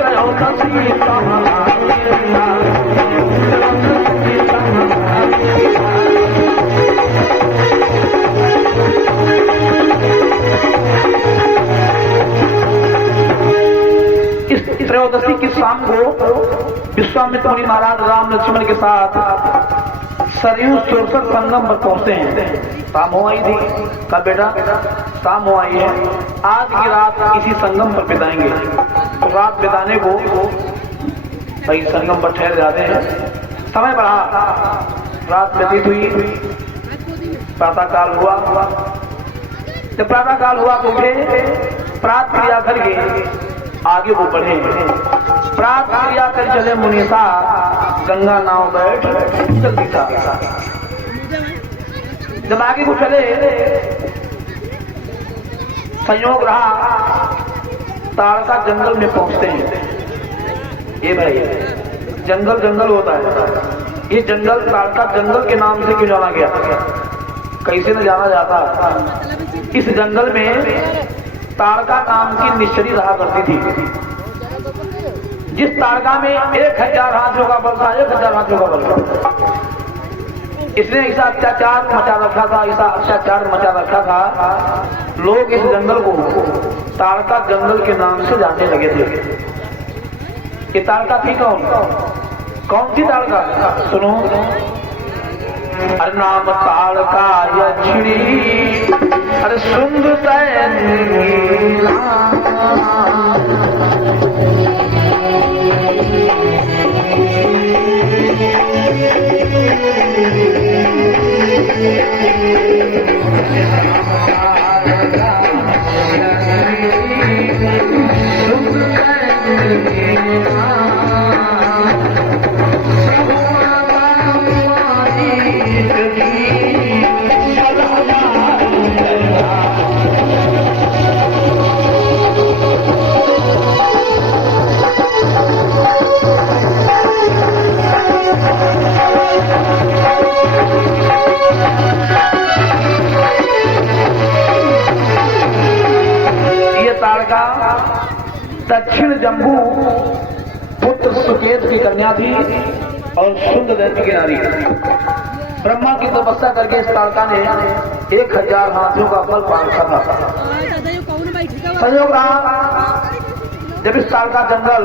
त्रयोदशी समागता इस त्रयोदशी की शाम को विश्वामित्र मुनि महाराज राम लक्ष्मण के साथ सरयू सुरसर संगम पर पहुंचते हैं। शाम हो आई थी, कब बेटा शाम हो आई है, आज की रात इसी संगम पर बिताएंगे। तो रात बिताने को भाई संगम पर ठहर जाते हैं। समय बढ़ा, रात व्यतीत हुई, प्रातः काल हुआ। जब प्रातः काल हुआ तो उठे, प्रात क्रिया करके आगे वो बढ़े। प्रात क्रिया कर चले मुनीसा, गंगा नाव बैठ चल दिखा। जब आगे को चले, संयोग रहा ताड़का जंगल में पहुंचते हैं। ये भाई जंगल जंगल होता है, ये जंगल ताड़का जंगल के नाम से क्यों जाना गया, कैसे न जाना जाता। इस जंगल में ताड़का नाम की निश्चरी रहा करती थी। जिस ताड़का में 1000 हाथियों का बल था, 1000 हाथियों का बल था। इसने ऐसा अत्याचार मचा रखा था, ऐसा अत्याचार मचा रखा था, लोग इस जंगल को ताड़का जंगल के नाम से जानने लगे थे। ये ताड़का थी कौन सी ताड़का, सुनो। अरे नाम ताड़का यक्षिणी, अरे सुंदर दक्षिण जम्बू पुत्र सुकेत की कन्या थी और शुद्ध दैत्य की नारी। ब्रह्मा की तपस्या करके इस ताड़का ने 1000 हाथियों का बल पार रखा था। संयोग रहा, जब इस ताड़का जंगल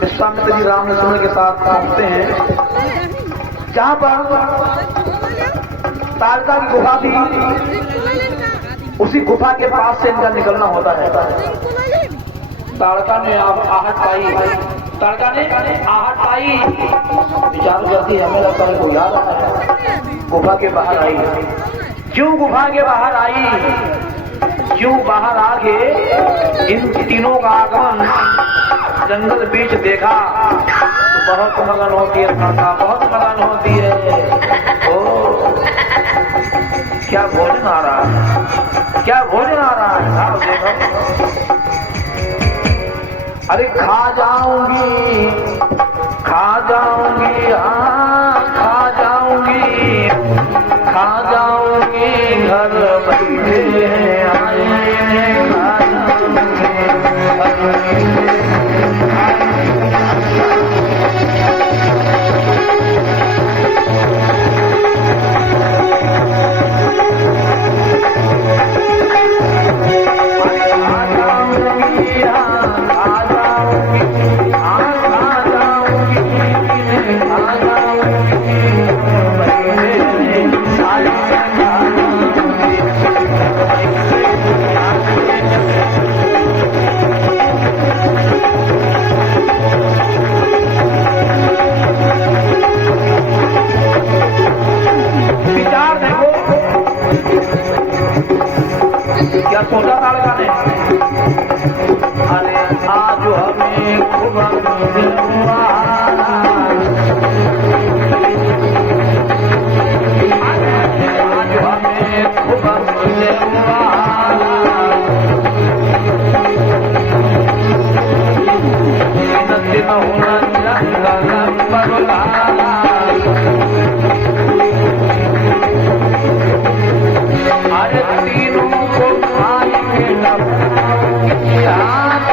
विश्वामित्र जी राम लक्ष्मण के साथ पहुंचते हैं, जहां पर ताड़का की गुफा थी, उसी गुफा के पास से इनका निकलना होता है। ताड़का ने आहट पाई, ताड़का ने आहट पाई, विचार करती है, हमें लगता है कोई याद आता है। गुफा के बाहर आई, क्यों गुफा के बाहर आई, क्यों बाहर आके इन तीनों का आगमन जंगल बीच देखा तो बहुत मगन होती है ताड़का, बहुत मगन होती है। ओ क्या भोजन आ रहा है, क्या भोजन आ रहा है, खाओ देखो। अरे खा जाऊंगी, खा जाऊंगी, हाँ खा जाऊंगी, खा जाऊंगी, घर बैठे आए खा क्या सोचा ताड़का ने, अरे आज हमें खूब हुआ, आज हमें खूब हुआ, दिन होना जंगल बदला, अरे तीनों को आएंगे,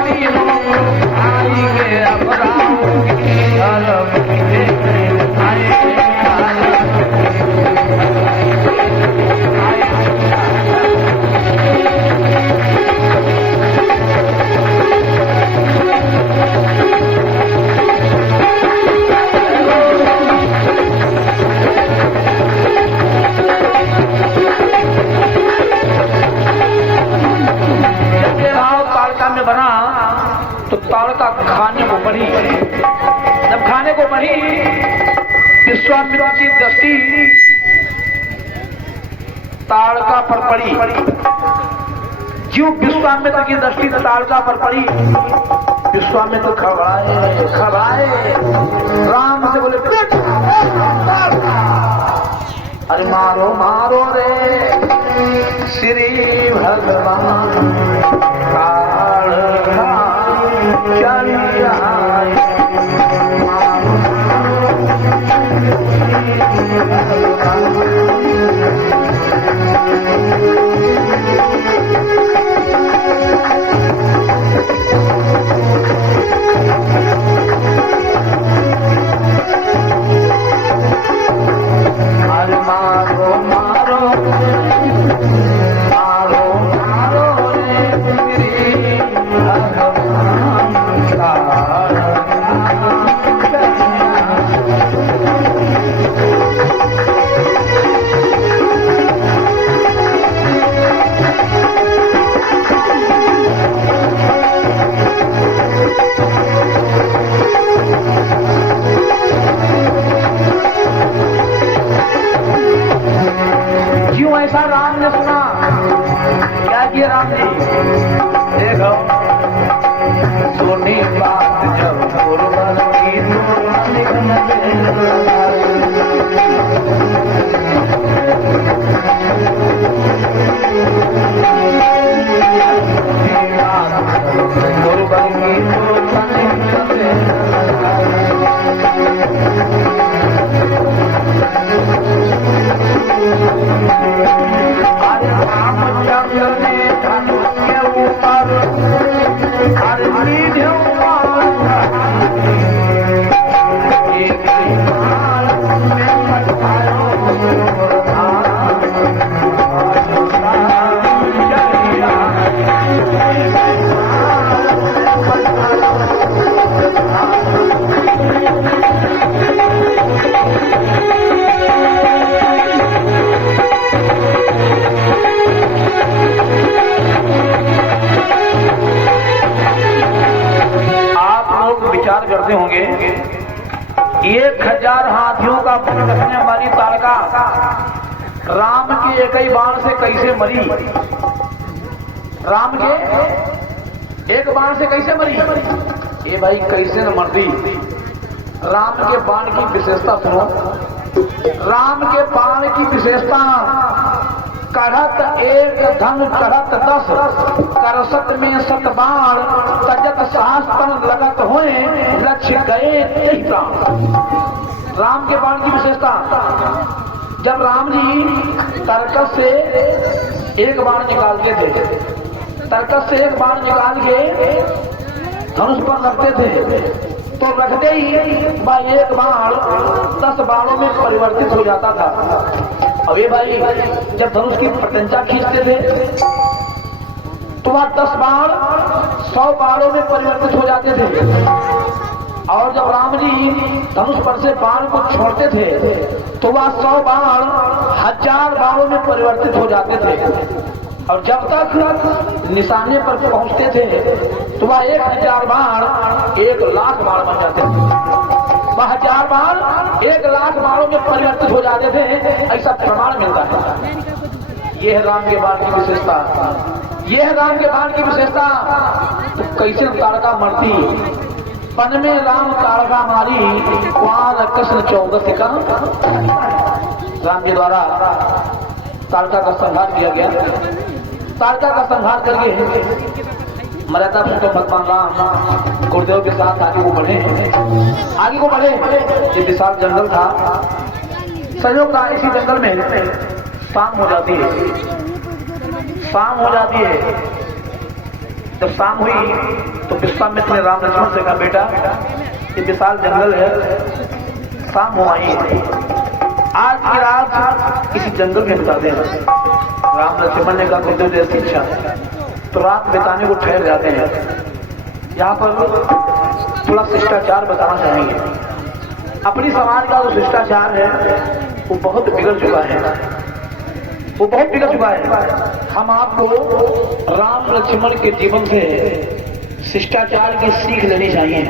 तीनों को आएंगे ताड़का खाने को बढ़ी। जब खाने को बढ़ी, विश्वामित्र की दृष्टि ताड़का पर पड़ी। जो विश्वामित्र की दृष्टि ताड़का पर पड़ी, विश्वामित्र खबराए राम से बोले, अरे मारो मारो रे श्री भगवान, ताड़का चली आए। ऐसा राम ने सुना, क्या किया राम जी? देखो, सुनी बात जब गुरुवर की करते होंगे, 1000 हाथियों का बल रखने वाली ताड़का राम के एक ही बाण से कैसे मरी? राम के एक बाण से कैसे मरी? ये भाई कैसे न मरती? राम के बाण की विशेषता सुनो। राम के बाण की विशेषता, कढ़त एक धन कढ़त 10, करसत में 7 बाण, तजत सहस्त्र लगत होए, लक्ष्य गए 23 प्राण। राम के बाण की विशेषता, जब राम जी तरकस से एक बाण निकालते थे, तरकस से एक बाण निकाल के धनुष पर रखते थे, तो रखते ही भाई एक बाण 10 बाणों में परिवर्तित हो जाता था। अब ये भाई जब धनुष की पतंजा खींचते थे तो वह 10 बाण 100 बाणों में परिवर्तित हो जाते थे, और जब राम जी धनुष पर से बाण को छोड़ते थे तो वह 100 बाण 1000 बाणों में परिवर्तित हो जाते थे, और जब तक निशाने पर पहुंचते थे तो वह 1000 बाण 1,00,000 बाण बन जाते थे। 1000 बाण 1,00,000 बाणों में परिवर्तित हो जाते थे, ऐसा प्रमाण मिलता है। यह है राम के बाण की विशेषता, यह है राम के बाण की विशेषता। तो कैसे ताड़का मरती? पन में राम ताड़का मारी, कुआर कृष्ण 14 से कम। राम के द्वारा ताड़का का संहार किया गया। ताड़का का संहार करके मर्यादा पुरुषोत्तम भगवान राम गुरुदेव के साथ आगे को बढ़े। ये विशाल जंगल था। संयोग का इसी जंगल में शाम हो जाती है। जब शाम हुई तो विश्वामित्र ने राम लक्ष्मण से कहा, बेटा ये विशाल जंगल है, शाम हो आई, आज की रात इसी जंगल में बिता दें। राम लक्ष्मण ने कहा, गुरुदेव जैसी इच्छा। तो रात बिताने को ठहर जाते हैं। यहाँ पर थोड़ा शिष्टाचार बताना चाहेंगे। अपनी समाज का जो शिष्टाचार है वो बहुत बिगड़ चुका है, हम आपको राम लक्ष्मण के जीवन से शिष्टाचार की सीख लेनी चाहिए।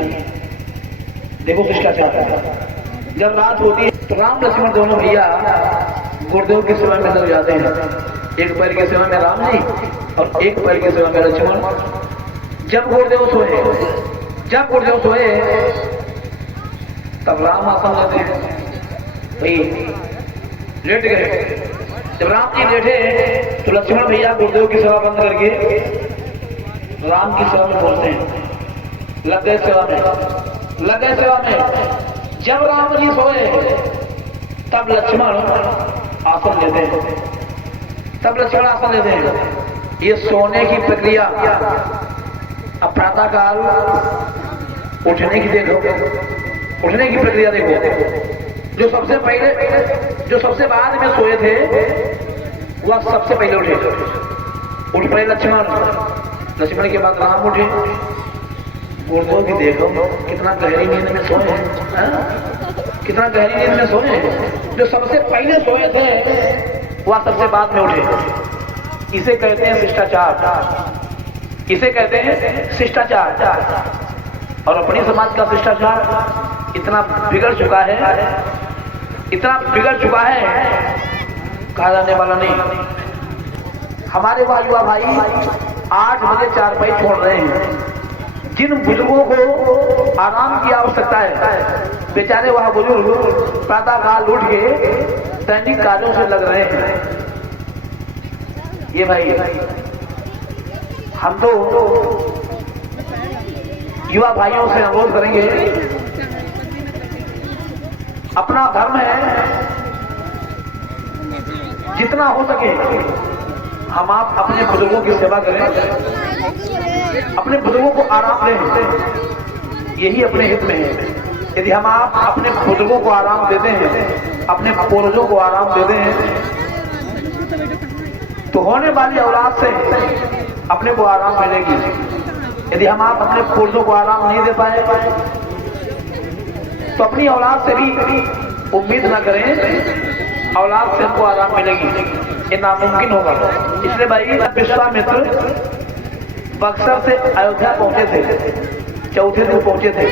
देखो शिष्टाचार, जब रात होती है तो राम लक्ष्मण दोनों भैया गुरुदेव की सेवा में लग जाते हैं। एक पैर की सेवा में राम जी और एक पैर की सेवा में लक्ष्मण। जब गुरुदेव सोए तब राम आसन लेते हैं, भाई लेट गए। जब राम जी लेटे तो लक्ष्मण भैया गुरुदेव की सेवा बंद करके राम की सेवा में बोलते हैं, लग गए सेवा में। जब राम जी सोए तब लक्ष्मण आसन लेते हैं। ये सोने की प्रक्रिया। अब प्रातः काल उठने की प्रक्रिया देखो। जो सबसे बाद में सोए थे वह सबसे पहले उठ पड़े लक्ष्मण के बाद राम उठे। गुरुदेव की देखो कितना गहरी नींद में सोए हैं, कितना गहरी नींद में सोए हैं। जो सबसे पहले सोए थे वह सबसे बाद में उठे। इसे कहते हैं शिष्टाचार। और अपनी समाज का शिष्टाचार इतना बिगड़ चुका है कहा जाने वाला नहीं। हमारे युवा भाई 8 बजे चारपाई छोड़ रहे हैं। जिन बुजुर्गों को आराम की आवश्यकता है, बेचारे वह बुजुर्ग प्रातः काल उठ के दैनिक कार्यों से लग रहे हैं। ये भाई हम तो युवा भाइयों से अनुरोध करेंगे, अपना धर्म है, जितना हो सके हम आप अपने बुजुर्गों की सेवा करें, अपने बुजुर्गों को आराम दें, यही अपने हित में है। यदि हम आप अपने बुजुर्गों को आराम देते हैं, अपने पूर्वजों को आराम देते हैं, तो होने वाली औलाद से अपने को आराम मिलेगी। यदि हम आप अपने पूर्वजों को आराम नहीं दे पाए तो अपनी औलाद से भी उम्मीद न करें औलाद से हमको आराम मिलेगी, ये नामुमकिन होगा। इसलिए भाई विश्वामित्र बक्सर से अयोध्या पहुंचे थे, चौथे दिन पहुंचे थे।